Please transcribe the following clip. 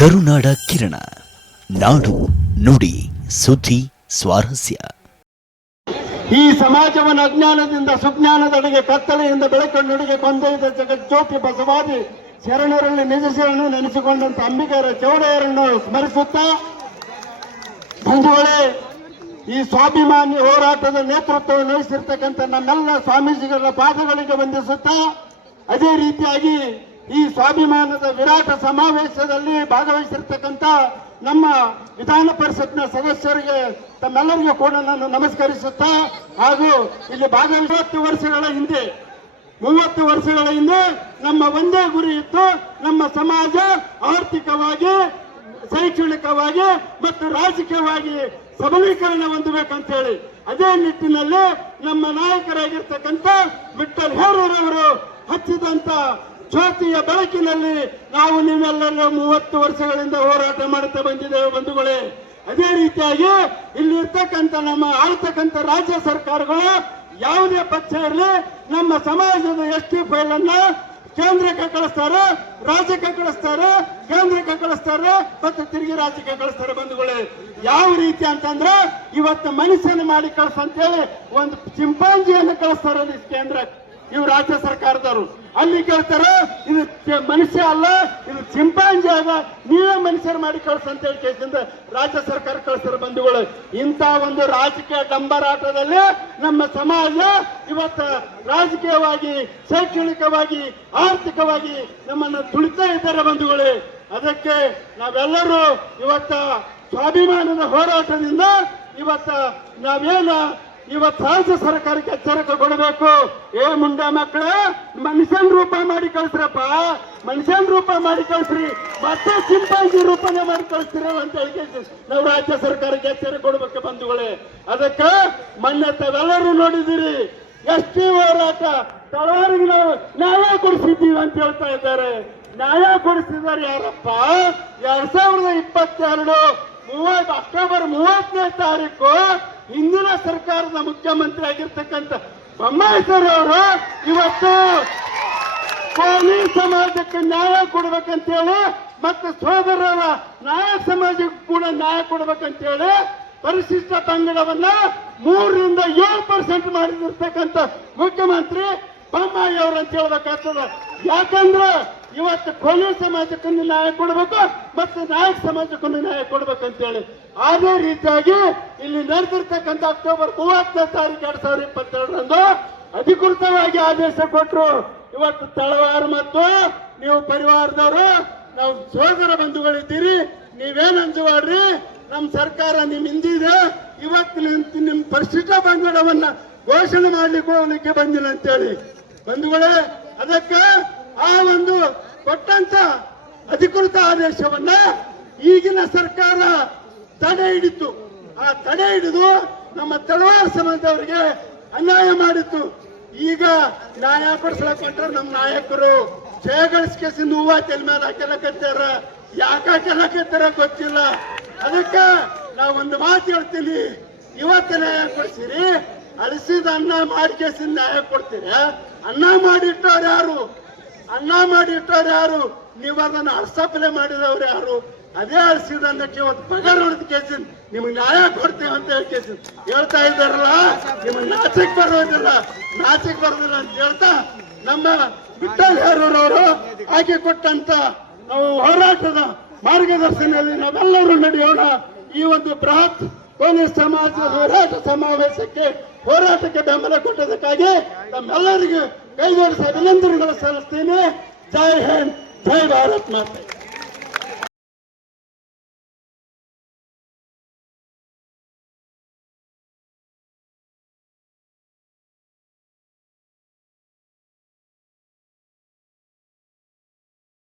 ಕರುನಾಡ ಕಿರಣ, ನಾಡು ನುಡಿ ಸುದ್ದಿ ಸ್ವಾರಸ್ಯ. ಈ ಸಮಾಜವನ್ನು ಅಜ್ಞಾನದಿಂದ ಸುಜ್ಞಾನದಡೆಗೆ, ಕತ್ತಲೆಯಿಂದ ಬೆಳಕನ್ನುಡಿಗೆ ಕೊಂದೊಯ್ದ ಜಗಜ್ಯೋತಿ ಬಸವಾದಿ ಶರಣರಲ್ಲಿ ನಿಜ ಶರಣು ನೆನೆಸಿಕೊಂಡಂತ ಅಂಬಿಗರ ಚೌಡೆಯರನ್ನು ಸ್ಮರಿಸುತ್ತಾ, ಬಂಧುಗಳೇ, ಈ ಸ್ವಾಭಿಮಾನಿ ಹೋರಾಟದ ನೇತೃತ್ವವನ್ನು ವಹಿಸಿರ್ತಕ್ಕಂಥ ನಮ್ಮೆಲ್ಲ ಸ್ವಾಮೀಜಿಗಳ ಪಾದಗಳಿಗೆ ವಂದಿಸುತ್ತಾ, ಅದೇ ರೀತಿಯಾಗಿ ಈ ಸ್ವಾಭಿಮಾನದ ವಿರಾಟ ಸಮಾವೇಶದಲ್ಲಿ ಭಾಗವಹಿಸಿರ್ತಕ್ಕಂಥ ನಮ್ಮ ವಿಧಾನ ಪರಿಷತ್ನ ಸದಸ್ಯರಿಗೆ ತಮ್ಮೆಲ್ಲರಿಗೂ ಕೂಡ ನಾನು ನಮಸ್ಕರಿಸುತ್ತಾ, ಹಾಗೂ ಇಲ್ಲಿ ಭಾಗವಹಿಸುವ 30 ವರ್ಷಗಳ ಹಿಂದೆ ನಮ್ಮ ಒಂದೇ ಗುರಿ ಇತ್ತು, ನಮ್ಮ ಸಮಾಜ ಆರ್ಥಿಕವಾಗಿ, ಶೈಕ್ಷಣಿಕವಾಗಿ ಮತ್ತು ರಾಜಕೀಯವಾಗಿ ಸಬಲೀಕರಣ ಹೊಂದಬೇಕಂತ ಹೇಳಿ. ಅದೇ ನಿಟ್ಟಿನಲ್ಲಿ ನಮ್ಮ ನಾಯಕರಾಗಿರ್ತಕ್ಕಂಥ ವಿಠ್ಠಲ್ ಹೇರೂರವರು ಹಚ್ಚಿದಂತ ಜ್ಯೋತಿಯ ಬೆಳಕಿನಲ್ಲಿ ನಾವು ನೀವೆಲ್ಲರೂ 30 ವರ್ಷಗಳಿಂದ ಹೋರಾಟ ಮಾಡುತ್ತಾ ಬಂದಿದ್ದೇವೆ ಬಂಧುಗಳೇ. ಅದೇ ರೀತಿಯಾಗಿ ಇಲ್ಲಿ ಇರ್ತಕ್ಕಂಥ ನಮ್ಮ ಆಳ್ತಕ್ಕಂಥ ರಾಜ್ಯ ಸರ್ಕಾರಗಳು ಯಾವುದೇ ಪಕ್ಷ ಇರಲಿ, ನಮ್ಮ ಸಮಾಜದ ಎಸ್ಟಿ ಫೈಲ್ ಅನ್ನ ಕೇಂದ್ರಕ್ಕೆ ಕಳಿಸ್ತಾರೆ, ರಾಜ್ಯಕ್ಕೆ ಕಳಿಸ್ತಾರೆ, ಕೇಂದ್ರಕ್ಕೆ ಕಳಿಸ್ತಾರೆ ಮತ್ತು ತಿರುಗಿ ರಾಜ್ಯಕ್ಕೆ ಕಳಿಸ್ತಾರೆ ಬಂಧುಗಳೇ. ಯಾವ ರೀತಿ ಅಂತಂದ್ರೆ ಇವತ್ತು ಮನುಷ್ಯನ ಮಾಡಿ ಕಳಿಸಂತೇಳಿ ಒಂದು ಚಿಂಪಾಂಜಿಯನ್ನು ಕಳಿಸ್ತಾರೆ ಅಲ್ಲಿ ಕೇಂದ್ರ, ಇವು ರಾಜ್ಯ ಸರ್ಕಾರದವರು. ಅಲ್ಲಿ ಕೇಳ್ತಾರೆ, ಇದು ಮನುಷ್ಯ ಅಲ್ಲ, ಇದು ಚಿಂಪಾಂಜಿ ಆಗ, ನೀವೇ ಮನುಷ್ಯರು ಮಾಡಿ ಕಳ್ಸಂತೇಳಿ ಕೇಸಿಂದ ರಾಜ್ಯ ಸರ್ಕಾರ ಕಳಿಸ್ತಾರೆ ಬಂಧುಗಳು. ಇಂಥ ಒಂದು ರಾಜಕೀಯ ಡಂಬರಾಟದಲ್ಲಿ ನಮ್ಮ ಸಮಾಜ ಇವತ್ತು ರಾಜಕೀಯವಾಗಿ, ಶೈಕ್ಷಣಿಕವಾಗಿ, ಆರ್ಥಿಕವಾಗಿ ನಮ್ಮನ್ನು ತುಳಿತಾ ಇದ್ದಾರೆ ಬಂಧುಗಳೇ. ಅದಕ್ಕೆ ನಾವೆಲ್ಲರೂ ಇವತ್ತ ಸ್ವಾಭಿಮಾನದ ಹೋರಾಟದಿಂದ ಇವತ್ತು ರಾಜ್ಯ ಸರ್ಕಾರಕ್ಕೆ ಎಚ್ಚರಿಕೆ ಕೊಡಬೇಕು. ಮುಂಡ ಮಕ್ಕಳ ಮನುಷ್ಯನ ರೂಪ ಮಾಡಿ ಕಳಿಸ್ರಪ್ಪ, ಮನುಷ್ಯನ ರೂಪ ಮಾಡಿ ಕಳಿಸ್ರಿ, ಮತ್ತೆ ಚಿಂಪಾಂಜಿ ರೂಪನೇ ಮಾಡಿ ಕಳಿಸ್ತೀರ ಅಂತ ಹೇಳಿ ನಾವು ರಾಜ್ಯ ಸರ್ಕಾರಕ್ಕೆ ಎಚ್ಚರಿಕೆ ಕೊಡಬೇಕು ಬಂಧುಗಳೇ. ಅದಕ್ಕೆ ಮೊನ್ನೆ ತಾವೆಲ್ಲರೂ ನೋಡಿದಿರಿ, ಎಸ್ಟಿ ಹೋರಾಟ ತಳವಾರಿಗೆ ನಾವು ನ್ಯಾಯ ಕೊಡಿಸಿದ್ದೀವಿ ಅಂತ ಹೇಳ್ತಾ ಇದ್ದಾರೆ. ನ್ಯಾಯ ಕೊಡಿಸಿದ್ದಾರೆ ಯಾರಪ್ಪ? 2022 ಅಕ್ಟೋಬರ್ 30ನೇ ತಾರೀಕು ಹಿಂದಿನ ಸರ್ಕಾರದ ಮುಖ್ಯಮಂತ್ರಿ ಆಗಿರ್ತಕ್ಕಂಥ ಬೊಮ್ಮಾಯಿ ಸರ್ ಅವರು ಇವತ್ತು ಕೋಲಿ ಸಮಾಜಕ್ಕೆ ನ್ಯಾಯ ಕೊಡ್ಬೇಕಂತೇಳಿ ಮತ್ತು ಸೋದರರ ನಾಯಕ ಸಮಾಜಕ್ಕೂ ಕೂಡ ನ್ಯಾಯ ಕೊಡ್ಬೇಕಂತೇಳಿ ಪರಿಶಿಷ್ಟ ಪಂಗಡವನ್ನ 3ರಿಂದ 7% ಮಾಡಿದಿರ್ತಕ್ಕಂಥ ಮುಖ್ಯಮಂತ್ರಿ ಬೊಮ್ಮಾಯಿ ಅವರು ಅಂತ ಹೇಳ್ಬೇಕಾಗ್ತದೆ. ಯಾಕಂದ್ರೆ ಇವತ್ತು ಕೋಲಿ ಸಮಾಜಕ್ಕೂ ನ್ಯಾಯ ಕೊಡಬೇಕು ಮತ್ತು ನಾಯಕ ಸಮಾಜಕ್ಕೂ ನ್ಯಾಯ ಕೊಡ್ಬೇಕಂತೇಳಿ. ಅದೇ ರೀತಿಯಾಗಿ ಇಲ್ಲಿ ನಡೆದಿರ್ತಕ್ಕಂಥ ಅಕ್ಟೋಬರ್ 30ನೇ ತಾರೀಕು 2022ರಂದು ಅಧಿಕೃತವಾಗಿ ಆದೇಶ ಕೊಟ್ಟರು. ಇವತ್ತು ತಳವಾರ ಮತ್ತು ನೀವು ಪರಿವಾರದವರು, ನಾವು ಸೋದರ ಬಂಧುಗಳಿದ್ದೀರಿ, ನೀವೇನು ಅಂಜುವಾಡ್ರಿ, ನಮ್ಮ ಸರ್ಕಾರ ನಿಮ್ ಹಿಂದಿದೆ, ಇವತ್ತು ನಿಮ್ ಪರಿಶಿಷ್ಟ ಪಂಗಡವನ್ನ ಘೋಷಣೆ ಮಾಡ್ಲಿಕ್ಕೆ ಬಂದಿಲ್ಲ ಅಂತೇಳಿ ಬಂಧುಗಳೇ. ಅದಕ್ಕೆ ಆ ಒಂದು ಕೊಟ್ಟಂತ ಅಧಿಕೃತ ಆದೇಶವನ್ನ ಈಗಿನ ಸರ್ಕಾರ ತಡೆ ಹಿಡಿತು. ಆ ತಡೆ ಹಿಡಿದು ನಮ್ಮ ತಳವಾರ ಸಮಾಜದವರಿಗೆ ಅನ್ಯಾಯ ಮಾಡಿತ್ತು. ಈಗ ನ್ಯಾಯ ಕೊಡ್ಸಲಕ್ಕೊಂಡ್ರೆ ನಮ್ಮ ನಾಯಕರು ಜಯಗಳಿಸ್ಕೇಸಿಂದ ಹೂವ ತೆಲ್ ಮೇಲೆ ಹಾಕೆಲ್ಲಕತ್ತಾರ, ಯಾಕೆ ಹಾಕೆಲ್ಲಕತ್ತಾರ ಗೊತ್ತಿಲ್ಲ. ಅದಕ್ಕೆ ನಾವೊಂದು ಮಾತು ಹೇಳ್ತೀನಿ, ಇವತ್ತು ನ್ಯಾಯ ಕೊಡ್ಸಿರಿ, ಅಳಿಸಿದ ಅನ್ನ ಮಾಡಿಕೇಸಿಂದ ನ್ಯಾಯ ಕೊಡ್ತೀರ. ಅನ್ನ ಮಾಡಿಟ್ಟವ್ರು ಯಾರು? ನೀವು ಅದನ್ನು ಅರ್ಸಪಲೆ ಮಾಡಿದವ್ರು ಯಾರು? ಅದೇ ಅಳಿಸಿದ ಅನ್ನಕ್ಕೆ ಇವತ್ತು ಪಗಾರ ಹೊಡೆದ ಕೇಸಿಂದ ನಿಮ್ಗೆ ನ್ಯಾಯ ಕೊಡ್ತೇವೆ ಅಂತ ಹೇಳಿ ಕೇಸಿಂದ ಹೇಳ್ತಾ ಇದ್ದಾರಲ್ಲ, ನಿಮ್ಗೆ ನಾಚಿಕ್ ಬರೋದಿಲ್ಲ ಅಂತ ಹೇಳ್ತಾ, ನಮ್ಮ ವಿಠ್ಠಲ್ ಹೇರೂರವರು ಆಯ್ಕೆ ಕೊಟ್ಟಂತ ನಾವು ಹೋರಾಟದ ಮಾರ್ಗದರ್ಶನದಲ್ಲಿ ನಾವೆಲ್ಲರೂ ನಡೆಯೋಣ. ಈ ಒಂದು ಬೃಹತ್ ಕೋಲಿ ಸಮಾಜ ಹೋರಾಟಕ್ಕೆ ಬೆಂಬಲ ಕೊಟ್ಟದಕ್ಕಾಗಿ ನಮ್ಮೆಲ್ಲರಿಗೂ ಕೈ ಜೋಡಿಸಿ ಅಭಿನಂದನೆಗಳು ಸಲ್ಲಿಸ್ತೀನಿ. ಜೈ ಹಿಂದ್, ಜೈ ಭಾರತ್ ಮಾತೆ.